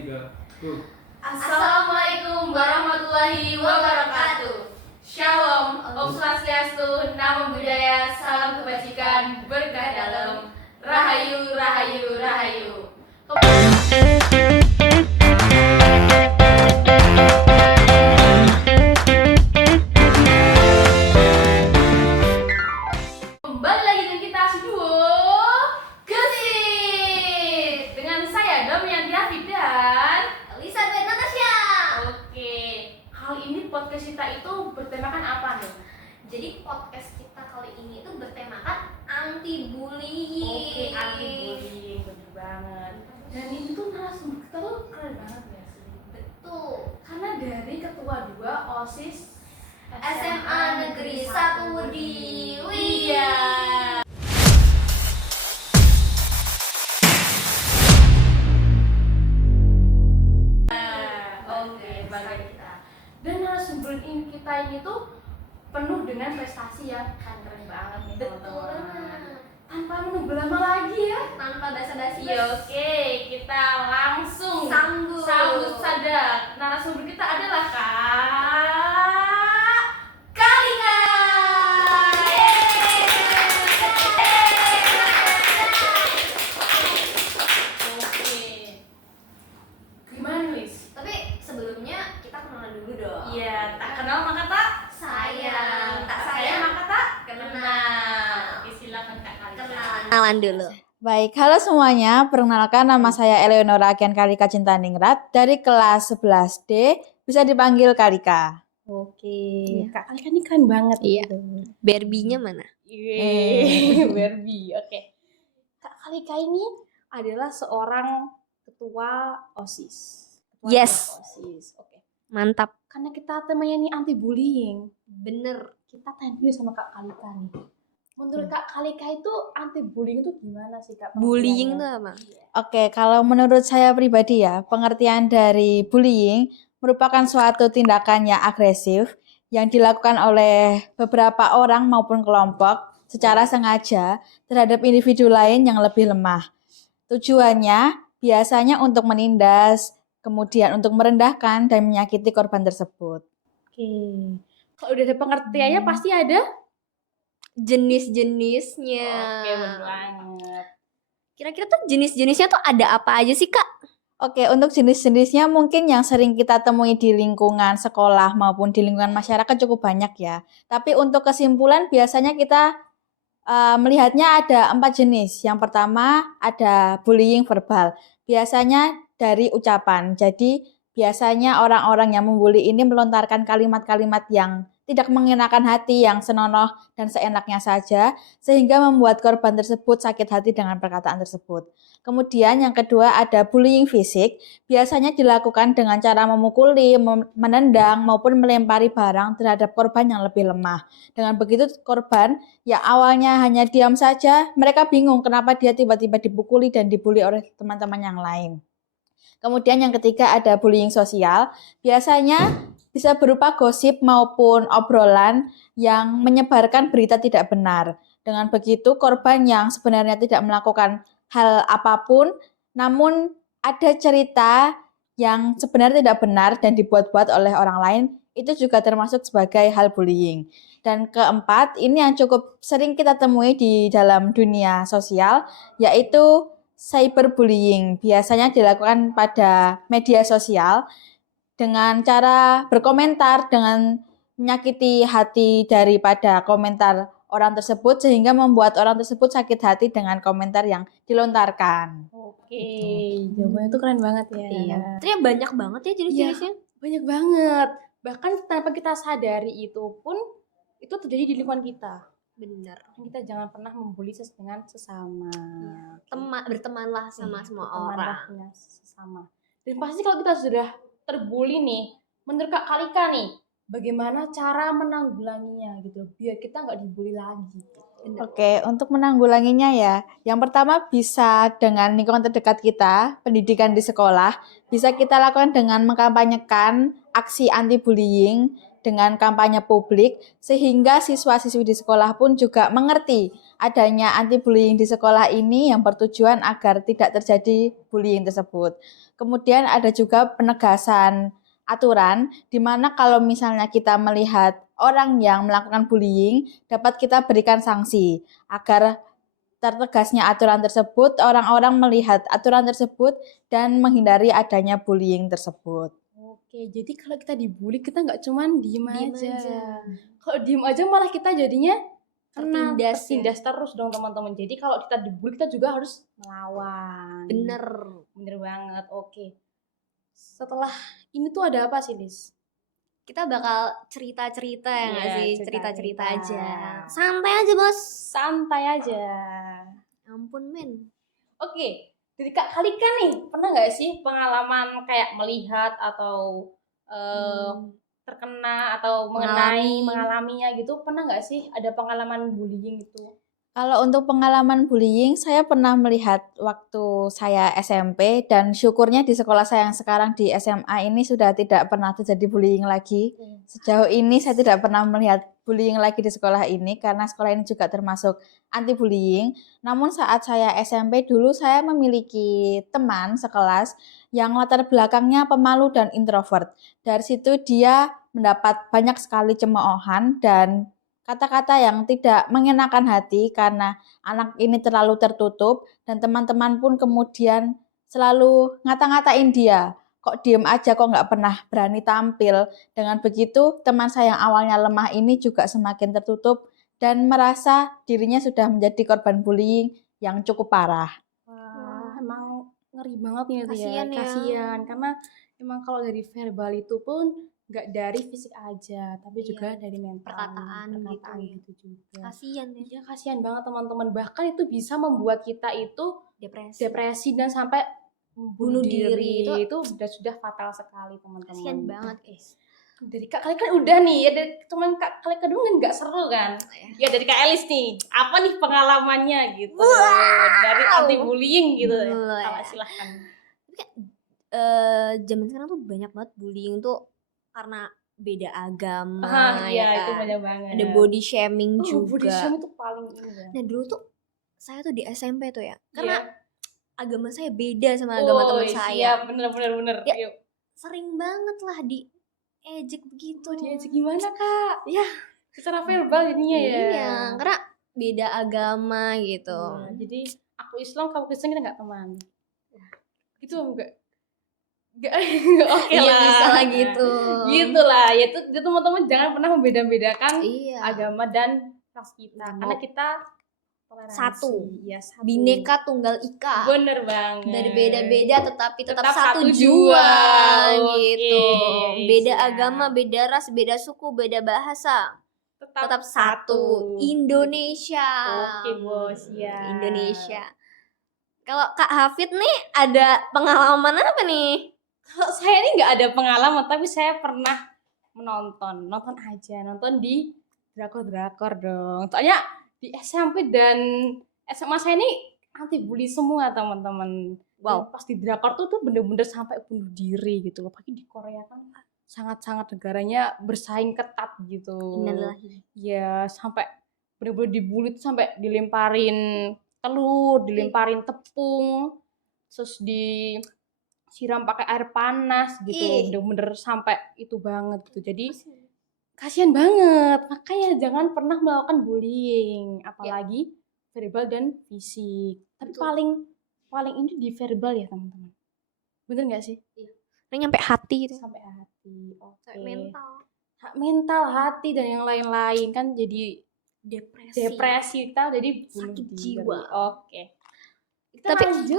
tiga, go. Assalamualaikum warahmatullahi wabarakatuh. Shalom, Om Swastiastu, Namo Buddhaya, salam kebajikan, berkah dalam, Rahayu, Rahayu, Rahayu. Kembali lagi dengan kita si duo Gesit dengan saya Damian David dan Elizabeth Natasha. Oke, kali ini podcast kita itu bertemakan apa nih? Jadi podcast kita kali ini itu bertemakan anti bullying. Oke, anti bullying, bener banget. Dan ini tuh narasumber kita tuh keren banget ya sih. Betul. Karena dari ketua 2 OSIS SMA Negeri 1 di Iya. Oke, bangga kita. Dan narasumber kita ini tuh penuh dengan prestasi yang keren banget nih Betul teman-teman. banget. Tanpa menunggu lama lagi ya. Tanpa basa-basi. Iya, oke, kita langsung Sambut. sambut saja. Narasumber kita adalah Kak Kalika. Oke. Gimana, Lis? Tapi sebelumnya kita kenalan dulu dong. Iya, tak kenal maka tak Sayang, tak sayang maka tak kenal. Oke, silakan Kak Kalika. Kenalan dulu. Baik, halo semuanya. Perkenalkan nama saya Eleonora Agian Kalika Cintaningrat dari kelas 11D, bisa dipanggil Kalika. Oke, Kak Kalika ini keren banget. Iya. Gitu. Barbie-nya mana? Barbie. Oke. Kak Kalika ini adalah seorang ketua OSIS. Yes. OSIS. Oke. Mantap. Karena kita temanya ini anti bullying, Bener. kita tanya dulu sama Kak Kalika nih. Menurut Kak Kalika itu anti bullying itu gimana sih, Kak? Bullying tuh pengertiannya? apa? Oke, kalau menurut saya pribadi ya, pengertian dari bullying merupakan suatu tindakan yang agresif yang dilakukan oleh beberapa orang maupun kelompok secara sengaja terhadap individu lain yang lebih lemah. Tujuannya biasanya untuk menindas, kemudian untuk merendahkan dan menyakiti korban tersebut. Oke. Kalau udah ada pengertiannya pasti ada. Jenis-jenisnya. Oke, bener banget. Kira-kira tuh jenis-jenisnya tuh ada apa aja sih, Kak? Oke, untuk jenis-jenisnya mungkin yang sering kita temui di lingkungan sekolah maupun di lingkungan masyarakat cukup banyak ya. Tapi untuk kesimpulan biasanya kita melihatnya ada 4 jenis. Yang pertama ada bullying verbal. Biasanya dari ucapan. Jadi biasanya orang-orang yang membuli ini melontarkan kalimat-kalimat yang tidak mengenakan hati, yang senonoh dan seenaknya saja, sehingga membuat korban tersebut sakit hati dengan perkataan tersebut. Kemudian yang kedua ada bullying fisik, biasanya dilakukan dengan cara memukuli, menendang, maupun melempari barang terhadap korban yang lebih lemah. Dengan begitu korban yang awalnya hanya diam saja, mereka bingung kenapa dia tiba-tiba dipukuli dan dibully oleh teman-teman yang lain. Kemudian yang ketiga ada bullying sosial, biasanya bisa berupa gosip maupun obrolan yang menyebarkan berita tidak benar. Dengan begitu korban yang sebenarnya tidak melakukan hal apapun, namun ada cerita yang sebenarnya tidak benar dan dibuat-buat oleh orang lain, itu juga termasuk sebagai hal bullying. Dan keempat, ini yang cukup sering kita temui di dalam dunia sosial, yaitu cyberbullying. Biasanya dilakukan pada media sosial dengan cara berkomentar dengan menyakiti hati daripada komentar orang tersebut sehingga membuat orang tersebut sakit hati dengan komentar yang dilontarkan. Oke, jawabannya itu keren banget ya. Iya. Ternyata banyak banget ya jenis-jenisnya. Banyak banget. Bahkan tanpa kita sadari itu pun itu terjadi di lingkungan kita. Bener. Kita jangan pernah membuli dengan sesama. Bertemanlah sama semua Bertemanlah orang. dengan sesama. Dan pasti kalau kita sudah terbuli nih, menurut Kak Kalika nih, bagaimana cara menanggulanginya gitu, biar kita nggak dibully lagi. Oke, untuk menanggulanginya ya, yang pertama bisa dengan lingkungan terdekat kita, pendidikan di sekolah, bisa kita lakukan dengan mengkampanyekan aksi anti-bullying dengan kampanye publik, sehingga siswa-siswi di sekolah pun juga mengerti adanya anti bullying di sekolah ini yang bertujuan agar tidak terjadi bullying tersebut. Kemudian ada juga penegasan aturan di mana kalau misalnya kita melihat orang yang melakukan bullying dapat kita berikan sanksi agar tertegasnya aturan tersebut, orang-orang melihat aturan tersebut dan menghindari adanya bullying tersebut. Oke, jadi kalau kita dibully kita nggak cuman diem Diem aja. aja. Kalau diem aja malah kita jadinya Tertindas ya. terus dong teman-teman. Jadi kalau kita dibully kita juga harus melawan. Bener. Bener banget. Oke. Setelah ini tuh ada apa sih, Lis? Kita bakal cerita-cerita ya nggak Iya, sih? cerita-cerita. Cerita-cerita aja. Santai aja bos. Santai aja. Ampun men. Oke, dari Kak Kalika nih, pernah nggak sih pengalaman kayak melihat atau terkena atau mengalaminya gitu? Pernah nggak sih ada pengalaman bullying gitu? Kalau untuk pengalaman bullying, saya pernah melihat waktu saya SMP dan syukurnya di sekolah saya yang sekarang di SMA ini sudah tidak pernah terjadi bullying lagi. Sejauh ini saya tidak pernah melihat bullying lagi di sekolah ini karena sekolah ini juga termasuk anti bullying. Namun saat saya SMP dulu saya memiliki teman sekelas yang latar belakangnya pemalu dan introvert. Dari situ dia mendapat banyak sekali cemoohan dan kata-kata yang tidak mengenakan hati karena anak ini terlalu tertutup dan teman-teman pun kemudian selalu ngata-ngatain dia. Kok diem aja, kok nggak pernah berani tampil. Dengan begitu, teman saya yang awalnya lemah ini juga semakin tertutup dan merasa dirinya sudah menjadi korban bullying yang cukup parah. Wah, emang ngeri banget nih itu Kasian ya. Kasian, karena emang kalau dari verbal itu pun nggak dari fisik aja, tapi juga dari mental, Perkataan gitu juga. Kasian ya. Iya, kasihan banget teman-teman. Bahkan itu bisa membuat kita itu Depresi. depresi dan sampai bunuh diri. Itu- Itu sudah fatal sekali teman-teman. Kasian banget guys. Dari Kak Kali kan udah nih ya, dari cuman Kak Kali kedua kan nggak seru kan? Ya dari Kak Elis nih, apa nih pengalamannya gitu dari anti bullying gitu? Wah. Silahkan. Zaman sekarang tuh banyak banget bullying tuh karena beda agama Iya, ya itu kan. banyak banget. Ada body shaming Body juga. shaming itu paling ini ya. Nah dulu tuh saya tuh di SMP tuh ya, karena Iya. agama saya beda sama agama teman saya. Siap, bener. Ya. Yuk. Sering banget lah diejek begitu. Diajak gimana Kak? Ya. Secara verbal jadinya ya. Iya, karena beda agama gitu. Iya, jadi aku Islam, kamu Kristen, kita nggak teman. Gitu enggak? Enggak. Oke Iya lah. bisa lah gitu. Gitu lah. Ya itu teman-teman jangan pernah membeda-bedakan Iya. agama dan ras kita, karena kita toleransi. Satu. Ya, satu. Bineka Tunggal Ika. Bener banget. Dari beda-beda tetapi tetap Tetap satu satu jua jua. gitu. Oke, Beda siap. agama, beda ras, beda suku, beda bahasa. Tetap satu. Indonesia. Oke bos ya. Indonesia. Kalau Kak Hafid nih ada pengalaman apa nih? Kalau saya ini nggak ada pengalaman, tapi saya pernah nonton aja, nonton di drakor dong. Soalnya di SMP dan SMA saya ini anti bully semua teman-teman. Wow. Dan pas di drakor tuh bener-bener sampai bunuh diri gitu. Apalagi di Korea kan sangat-sangat negaranya bersaing ketat gitu. Innalillahi. Ya sampai bener-bener dibully tuh sampai dilemparin telur, dilemparin tepung, terus disiram pakai air panas gitu. Ih. Bener-bener sampai itu banget gitu. Jadi kasihan banget. Makanya jangan pernah melakukan bullying, apalagi verbal dan fisik. Tapi Betul. paling ini di verbal ya, teman-teman. Bener nggak sih? Ini nyampe hati gitu. Sampai hati. Oke. Sampai mental. Mental, hati dan yang lain-lain kan jadi depresi kita jadi bunuh Sakit diri. jiwa. Oke. Kita Tapi-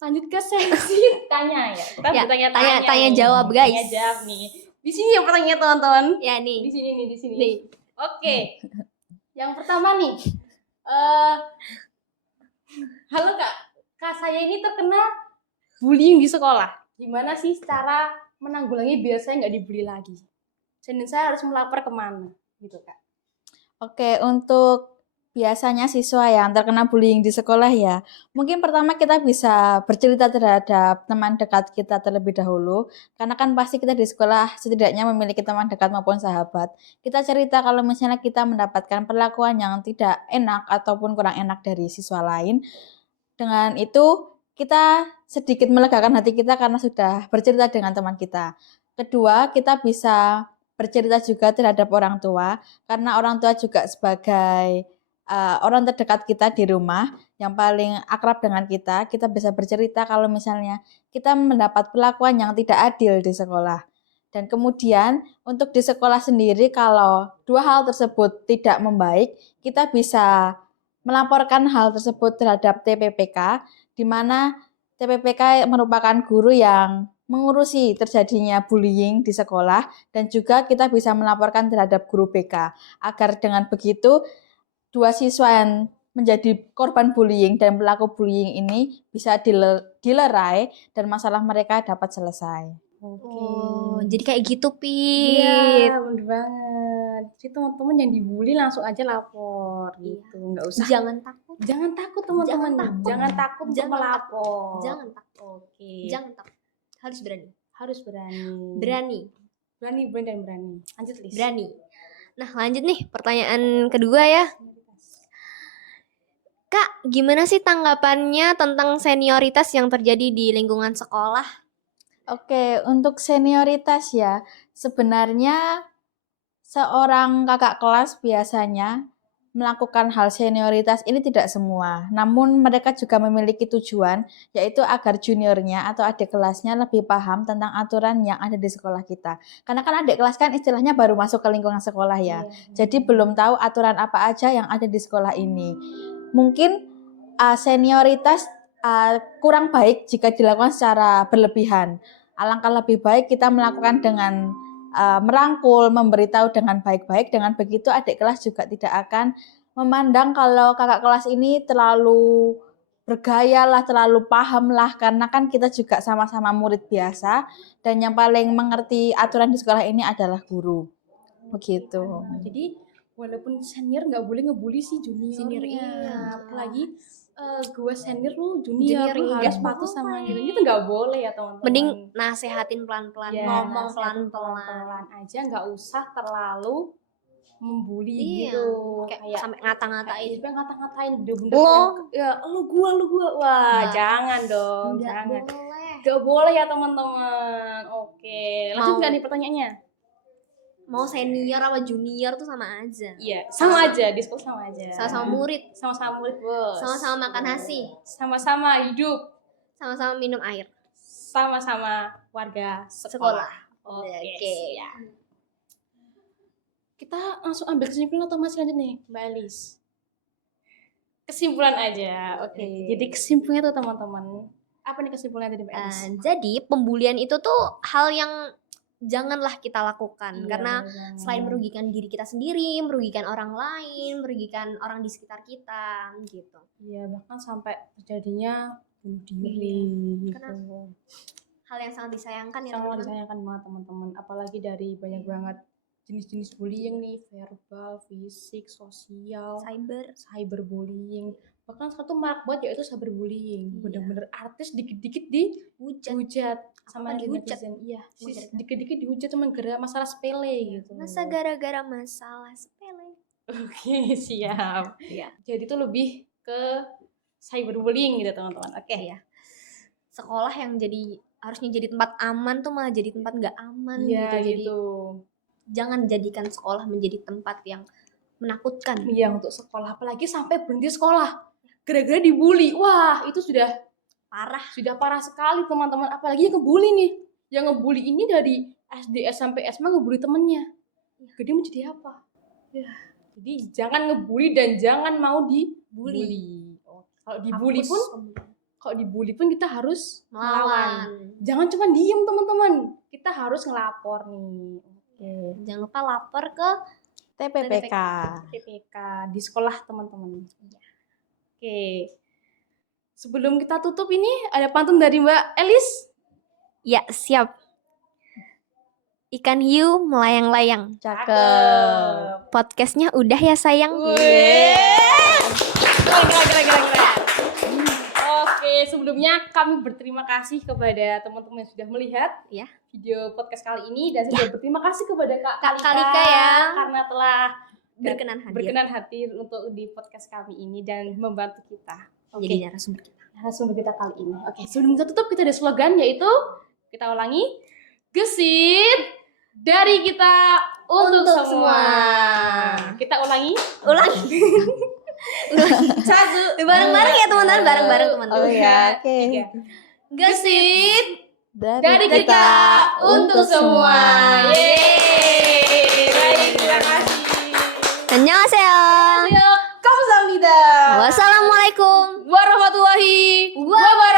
lanjut ke sesi tanya ya. Kita Ya, bertanya-tanya tanya nih. jawab, guys. Tanya jawab nih. Di sini yang pertanyaan teman-teman. Ya Di nih. sini. Nih. Oke. Yang pertama nih. Halo Kak. Kak saya ini terkena bullying di sekolah. Gimana sih cara menanggulangi biar saya nggak dibully lagi? Dan saya harus melapor kemana? Gitu Kak. Oke, untuk biasanya siswa yang terkena bullying di sekolah ya, mungkin pertama kita bisa bercerita terhadap teman dekat kita terlebih dahulu, karena kan pasti kita di sekolah setidaknya memiliki teman dekat maupun sahabat. Kita cerita kalau misalnya kita mendapatkan perlakuan yang tidak enak ataupun kurang enak dari siswa lain. Dengan itu kita sedikit melegakan hati kita karena sudah bercerita dengan teman kita. Kedua, kita bisa bercerita juga terhadap orang tua, karena orang tua juga sebagai orang terdekat kita di rumah yang paling akrab dengan kita bisa bercerita kalau misalnya kita mendapat perlakuan yang tidak adil di sekolah. Dan kemudian untuk di sekolah sendiri kalau dua hal tersebut tidak membaik, kita bisa melaporkan hal tersebut terhadap TPPK, di mana TPPK merupakan guru yang mengurusi terjadinya bullying di sekolah, dan juga kita bisa melaporkan terhadap guru BK, agar dengan begitu dua siswa yang menjadi korban bullying dan pelaku bullying ini bisa dilerai dan masalah mereka dapat selesai. Oh, jadi kayak gitu, Iya, Pit. bener banget. Jadi teman-teman yang dibully langsung aja lapor gitu, nggak usah. Jangan takut. Jangan takut teman-teman, jangan takut untuk Jangan melapor. Jangan takut. Oke. Jangan takut. Harus berani. Harus berani. Berani. Berani dan berani. Lanjut Lis. Berani. Nah, lanjut nih pertanyaan kedua ya. Kak, gimana sih tanggapannya tentang senioritas yang terjadi di lingkungan sekolah? Oke, untuk senioritas ya, sebenarnya seorang kakak kelas biasanya melakukan hal senioritas ini tidak semua, namun mereka juga memiliki tujuan, yaitu agar juniornya atau adik kelasnya lebih paham tentang aturan yang ada di sekolah kita. Karena kan adik kelas kan istilahnya baru masuk ke lingkungan sekolah ya, jadi belum tahu aturan apa aja yang ada di sekolah ini. Mungkin senioritas kurang baik jika dilakukan secara berlebihan. Alangkah lebih baik kita melakukan dengan merangkul, memberitahu dengan baik-baik. Dengan begitu adik kelas juga tidak akan memandang kalau kakak kelas ini terlalu bergaya lah, terlalu paham lah, karena kan kita juga sama-sama murid biasa dan yang paling mengerti aturan di sekolah ini adalah guru. Begitu. Jadi walaupun senior nggak boleh ngebully si juniornya. Senior, iya. Apalagi gue senior lu junior lu Junior harus nggak patuh sama gitu. Itu nggak boleh ya teman-teman. Mending nasehatin pelan-pelan, Ya, ngomong nasehatin pelan-pelan. pelan-pelan aja, nggak usah terlalu membuli Iya, gitu. kayak sampai ngata-ngatain. Sampai ngata-ngatain bener-bener Lo. kayak, ya lu gua wah Nah. jangan dong, Nggak jangan. boleh. Gak boleh ya teman-teman. Oke, lanjut Mau. nggak nih pertanyaannya? Mau senior apa junior tuh sama aja. Iya, sama aja, di sekolah sama aja. Sama-sama murid, Sama-sama murid, Bos. sama-sama makan nasi, Sama-sama hidup, sama-sama minum air. sama-sama warga sekolah. Oke. Oke. Siap. Kita langsung ambil kesimpulan atau masih lanjut nih, Mbak Elis? Kesimpulan aja. Oke. Jadi kesimpulannya tuh teman-teman. Apa nih kesimpulannya tadi, Mbak Elis? Jadi pembulian itu tuh hal yang janganlah kita lakukan, Iya, karena jangan. selain merugikan diri kita sendiri, merugikan orang lain, merugikan orang di sekitar kita gitu. Iya, bahkan sampai terjadinya bunuh diri gitu. Karena hal yang sangat disayangkan ya Sangat teman-teman. disayangkan banget teman-teman, apalagi dari banyak banget jenis-jenis bullying nih, verbal, fisik, sosial, cyberbullying. Bahkan satu marak banget yaitu cyberbullying. Iya. Bener-bener artis dikit-dikit dihujat sama dihujat? netizen. Iya, Cuma gara-gara- dikit-dikit dihujat cuma gara masalah sepele gitu. Masa gara-gara masalah sepele. Oke, siap. Iya. Jadi itu lebih ke cyberbullying gitu teman-teman. Oke. Iya. Sekolah yang harusnya jadi tempat aman tuh malah jadi tempat nggak aman Iya gitu. Jadi gitu. jangan jadikan sekolah menjadi tempat yang menakutkan. Iya, untuk sekolah, apalagi sampai berhenti sekolah gara-gara dibully. Wah, itu sudah parah sekali teman-teman. Apalagi yang ngebully nih, yang ngebully ini dari SD sampai SMA ngebully temennya. Jadi mau jadi apa? Ya, jadi jangan ngebully dan jangan mau dibully. Kalau dibully Hapus pun, pembulian. kita harus Melawan. Jangan cuma diem teman-teman. Kita harus ngelapor nih. Oke. Jangan lupa lapor ke TPPK. TPK di sekolah teman-teman. Oke. Sebelum kita tutup ini ada pantun dari Mbak Elis. Ya, siap. Ikan hiu melayang-layang. Cakep. Podcastnya udah ya sayang. Wih. Keren. Oke, sebelumnya kami berterima kasih kepada teman-teman yang sudah melihat Ya. video podcast kali ini dan juga berterima kasih kepada Kak Kalika ya. karena telah Berkenan hadir. hadir untuk di podcast kami ini dan membantu kita. Oke, Jadi narasumber kita. narasumber kita kali ini. Oke, sebelum kita tutup kita ada slogan yaitu kita ulangi, gesit dari kita untuk semua. Kita ulangi. Ulangi. Satu. Bareng-bareng ya teman-teman, bareng-bareng teman-teman. Oh ya, oke. Tiga. Gesit dari Dari kita untuk semua. Yeay. Baik, terima kasih. Annyeonghaseyo. Kamsahamnida. Wassalamualaikum Warahmatullahi wabarakatuh.